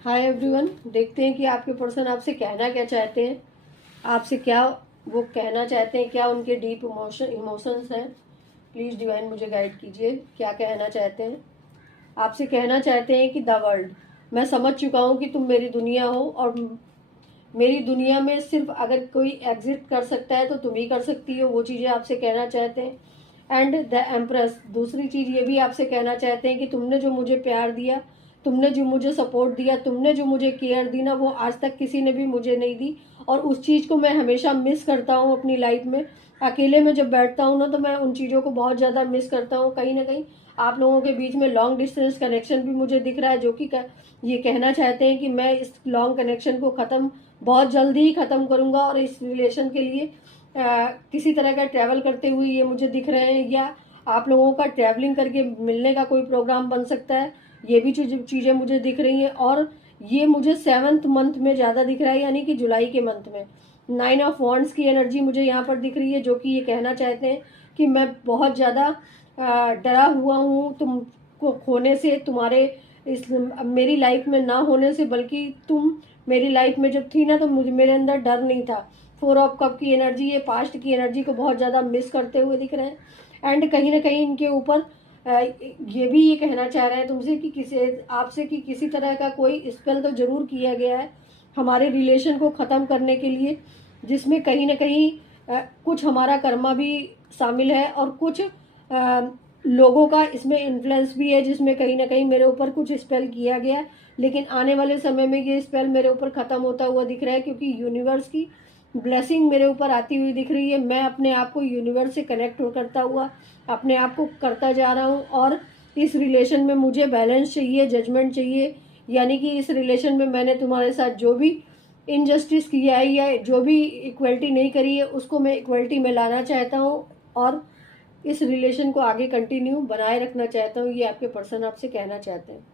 Hi everyone, देखते हैं कि आपके पर्सन आपसे कहना क्या चाहते हैं। आपसे क्या वो कहना चाहते हैं, क्या उनके डीप इमोशंस हैं। प्लीज़ डिवाइन मुझे गाइड कीजिए, क्या कहना चाहते हैं। आपसे कहना चाहते हैं कि द वर्ल्ड, मैं समझ चुका हूँ कि तुम मेरी दुनिया हो और मेरी दुनिया में सिर्फ अगर कोई एग्जिट कर सकता है तो तुम ही कर सकती हो। वो चीज़ें आपसे कहना चाहते हैं। एंड द एम्प्रेस, दूसरी चीज़ ये भी आपसे कहना चाहते हैं कि तुमने जो मुझे प्यार दिया, तुमने जो मुझे सपोर्ट दिया, तुमने जो मुझे केयर दी ना, वो आज तक किसी ने भी मुझे नहीं दी। और उस चीज़ को मैं हमेशा मिस करता हूँ अपनी लाइफ में। अकेले में जब बैठता हूँ ना, तो मैं उन चीज़ों को बहुत ज़्यादा मिस करता हूँ। कहीं ना कहीं आप लोगों के बीच में लॉन्ग डिस्टेंस कनेक्शन भी मुझे दिख रहा है, जो कि ये कहना चाहते हैं कि मैं इस लॉन्ग कनेक्शन को ख़त्म बहुत जल्दी ही ख़त्म करूँगा। और इस रिलेशन के लिए किसी तरह का ट्रैवल करते हुए ये मुझे दिख रहे हैं, या आप लोगों का ट्रैवलिंग करके मिलने का कोई प्रोग्राम बन सकता है। ये भी चीज़ें मुझे दिख रही हैं। और ये मुझे 7th मंथ में ज़्यादा दिख रहा है, यानी कि जुलाई के मंथ में 9 ऑफ वॉन्ड्स की एनर्जी मुझे यहाँ पर दिख रही है, जो कि ये कहना चाहते हैं कि मैं बहुत ज़्यादा डरा हुआ हूँ तुमको खोने से, तुम्हारे इस मेरी लाइफ में ना होने से। बल्कि तुम मेरी लाइफ में जब थी ना, तो मुझे मेरे अंदर डर नहीं था। 4 ऑफ कप की एनर्जी, ये पास्ट की एनर्जी को बहुत ज़्यादा मिस करते हुए दिख रहे हैं। एंड कहीं ना कहीं इनके ऊपर ये भी ये कहना चाह रहे हैं तुमसे कि आपसे कि किसी तरह का कोई स्पेल तो जरूर किया गया है हमारे रिलेशन को ख़त्म करने के लिए, जिसमें कहीं ना कहीं कुछ हमारा कर्मा भी शामिल है और कुछ लोगों का इसमें इन्फ्लुएंस भी है, जिसमें कहीं ना कहीं मेरे ऊपर कुछ स्पेल किया गया है। लेकिन आने वाले समय में ये स्पेल मेरे ऊपर ख़त्म होता हुआ दिख रहा है, क्योंकि यूनिवर्स की ब्लेसिंग मेरे ऊपर आती हुई दिख रही है। मैं अपने आप को यूनिवर्स से कनेक्ट करता हुआ अपने आप को करता जा रहा हूँ। और इस रिलेशन में मुझे बैलेंस चाहिए, जजमेंट चाहिए। यानी कि इस रिलेशन में मैंने तुम्हारे साथ जो भी इनजस्टिस किया है या जो भी इक्वलिटी नहीं करी है, उसको मैं इक्वलिटी में लाना चाहता हूँ। और इस रिलेशन को आगे कंटिन्यू बनाए रखना चाहता हूँ। ये आपके पर्सन आपसे कहना चाहते हैं।